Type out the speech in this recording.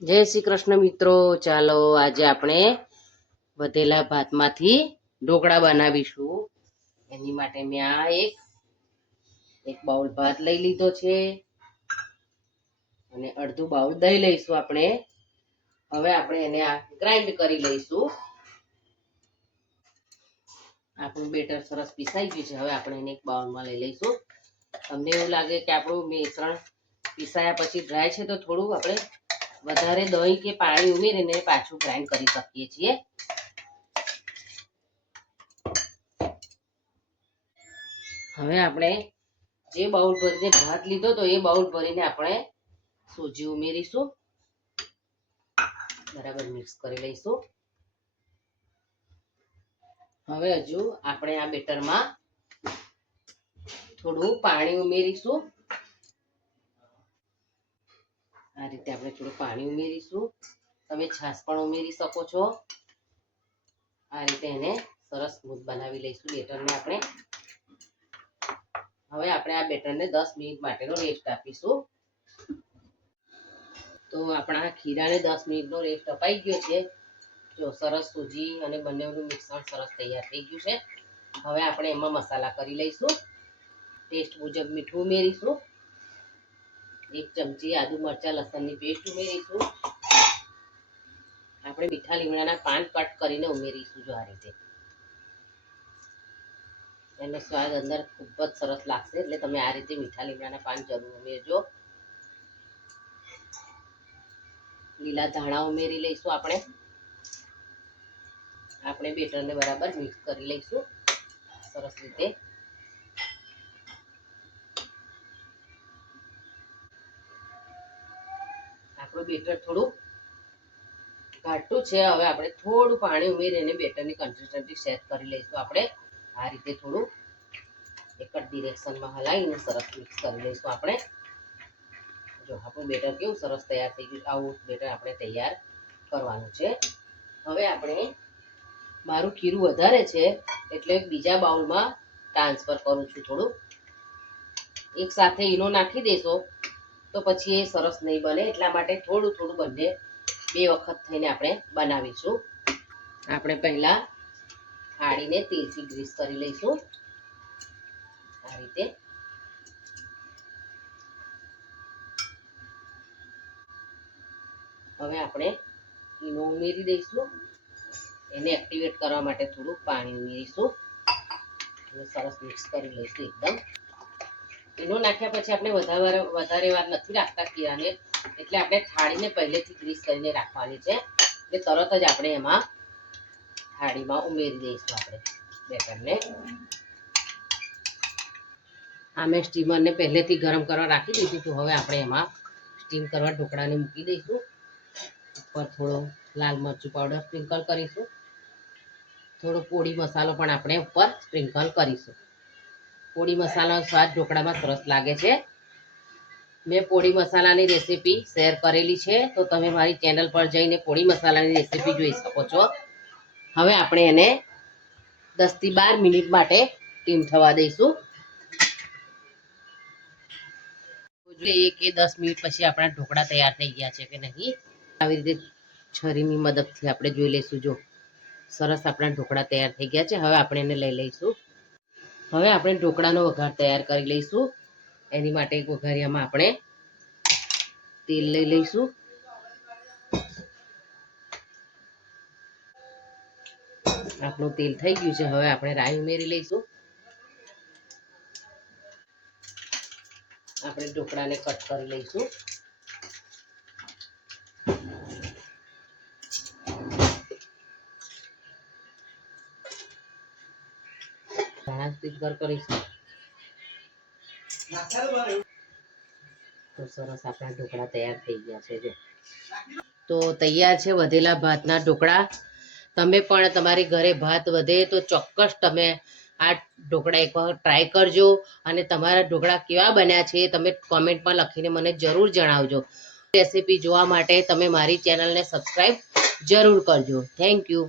જય શ્રી કૃષ્ણ મિત્રો, ચાલો આજે આપણે વધેલા ભાતમાંથી ઢોકળા બનાવીશું. એની માટે મેં આ એક બાઉલ ભાત લઈ લીધો છે અને અડધું બાઉલ દહીં લઈશું આપણે. હવે આપણે એને ગ્રાઇન્ડ કરી લઈશું. આપણું બેટર સરસ પીસાઈ ગયું છે. હવે આપણે એને એક બાઉલમાં લઈ લઈશું. તમને એવું લાગે કે આપણું મિશ્રણ પીસાયા પછી ડ્રાય છે તો થોડું આપણે વધારે દહીં કે પાણી ઉમેરીને પાછું ગ્રાઇન્ડ કરી શકીએ છીએ. હવે આપણે જે બાઉલ ભરીને ભાત લીધો તો એ બાઉલ ભરીને આપણે સોજી ઉમેરીશું. બરાબર મિક્સ કરી લઈશું. હવે હજુ આપણે આ બેટરમાં થોડું પાણી ઉમેરીશું. આ રીતે આપણે થોડું પાણી ઉમેરીશું. તમે છાશ પણ ઉમેરી શકો છો. આ રીતે એને સરસ સ્મૂથ બનાવી લઈશું બેટરને આપણે. હવે આપણે આ બેટરને 10 મિનિટ માટેનો રેસ્ટ આપીશું. તો આપણા ખીરાને 10 મિનિટનો રેસ્ટ અપાઈ ગયો છે. જો સરસ સૂજી અને બંનેનું મિશ્રણ સરસ તૈયાર થઈ ગયું છે. હવે આપણે એમાં મસાલા કરી લઈશું. ટેસ્ટ મુજબ મીઠું ઉમેરીશું. 1 ચમચી આદુ મરચાં લસણની પેસ્ટ ઉમેરીશું. આપણે મીઠા લીમડાના પાન કટ કરીને ઉમેરીશું. જો આ રીતે એનો સ્વાદ અંદર ખૂબ જ સરસ લાગશે, એટલે તમે આ રીતે મીઠા લીમડાના પાન જરૂર ઉમેરજો. લીલા ધાણા ઉમેરી લઈશું. આપણે બેટરને બરાબર મિક્સ કરી લઈશું સરસ રીતે. આપણું બેટર થોડું ઘાટું છે. હવે આપણે થોડું પાણી ઉમેરીને બેટરની કન્સિસ્ટન્સી સેટ કરી લઈશું. આપણે આ રીતે થોડું એક જ ડિરેક્શનમાં હલાવીને સરસ મિક્સ કરી લઈશું. આપણે જો આપણું બેટર કેવું સરસ તૈયાર થઈ ગયું. આવું બેટર આપણે તૈયાર કરવાનું છે. હવે આપણે મારું ખીરું વધારે છે એટલે બીજા બાઉલમાં ટ્રાન્સફર કરું છું. થોડું એક સાથે ઈનો નાખી દેશો તો પછી એ સરસ નહીં બને, એટલા માટે થોડું થોડું બંને 2 વખત થઈને આપણે બનાવીશું. આપણે પહેલા થાળીને તેલથી ગ્રીસ કરી લઈશું. આ રીતે હવે આપણે ઈનો ઉમેરી દઈશું. એને એક્ટિવેટ કરવા માટે થોડું પાણી ઉમેરીશું અને સરસ મિક્સ કરી લઈશું એકદમ. ઈનો નાખ્યા પછી આપણે વધારે વાર નથી રાખતા ખીરાને, એટલે આપણે થાળીને પહેલેથી ગ્રીસ કરીને રાખવાની છે. એટલે તરત જ આપણે એમાં થાળીમાં ઉમેરી દઈશું આપણે બેટરને. આ મેં સ્ટીમરને પહેલેથી ગરમ કરવા રાખી દીધું હતું. હવે આપણે એમાં સ્ટીમ કરવા ઢોકળાને મૂકી દઈશું. ઉપર થોડો લાલ મરચું પાવડર સ્પ્રિંકલ કરીશું. થોડો પોળી મસાલો પણ આપણે ઉપર સ્પ્રિંકલ કરીશું. પોળી મસાલાનો સ્વાદ ઢોકળામાં સરસ લાગે છે. મેં પોળી મસાલાની રેસીપી શેર કરેલી છે, તો તમે મારી ચેનલ પર જઈને પોળી મસાલાની રેસીપી જોઈ શકો છો. હવે આપણે એને 10 થી 12 મિનિટ માટે સ્ટીમ થવા દઈશું. 1 કે 10 મિનિટ પછી આપણા ઢોકળા તૈયાર થઈ ગયા છે કે નહીં. આવી રીતે છરીની મદદથી આપણે જોઈ લઈશું. જો સરસ આપણા ઢોકળા તૈયાર થઈ ગયા છે. હવે આપણે એને લઈ લઈશું. હવે આપણે ઢોકળાનો વઘાર તૈયાર કરી લઈશું. એની માટે એક વઘારિયામાં આપણે તેલ લઈ લઈશું. આપણું તેલ થઈ ગયું છે. હવે આપણે રાઈ ઉમેરી લઈશું. આપણે ઢોકળાને કટ કરી લઈશું. ધાણા સ્પ્રિંકલ કરીશું તો સરસ આપણા ઢોકળા તૈયાર થઈ ગયા છે. જો તો તૈયાર છે વધેલા ભાતના ઢોકળા. તમે પણ તમારી ઘરે ભાત વધે તો ચોક્કસ તમે આ ઢોકળા એકવાર ટ્રાય કરજો. અને તમારા ઢોકળા કેવા બન્યા છે તમે કોમેન્ટમાં લખીને મને જરૂર જણાવજો. રેસીપી જોવા માટે તમે મારી ચેનલને સબસ્ક્રાઈબ જરૂર કરજો. Thank you.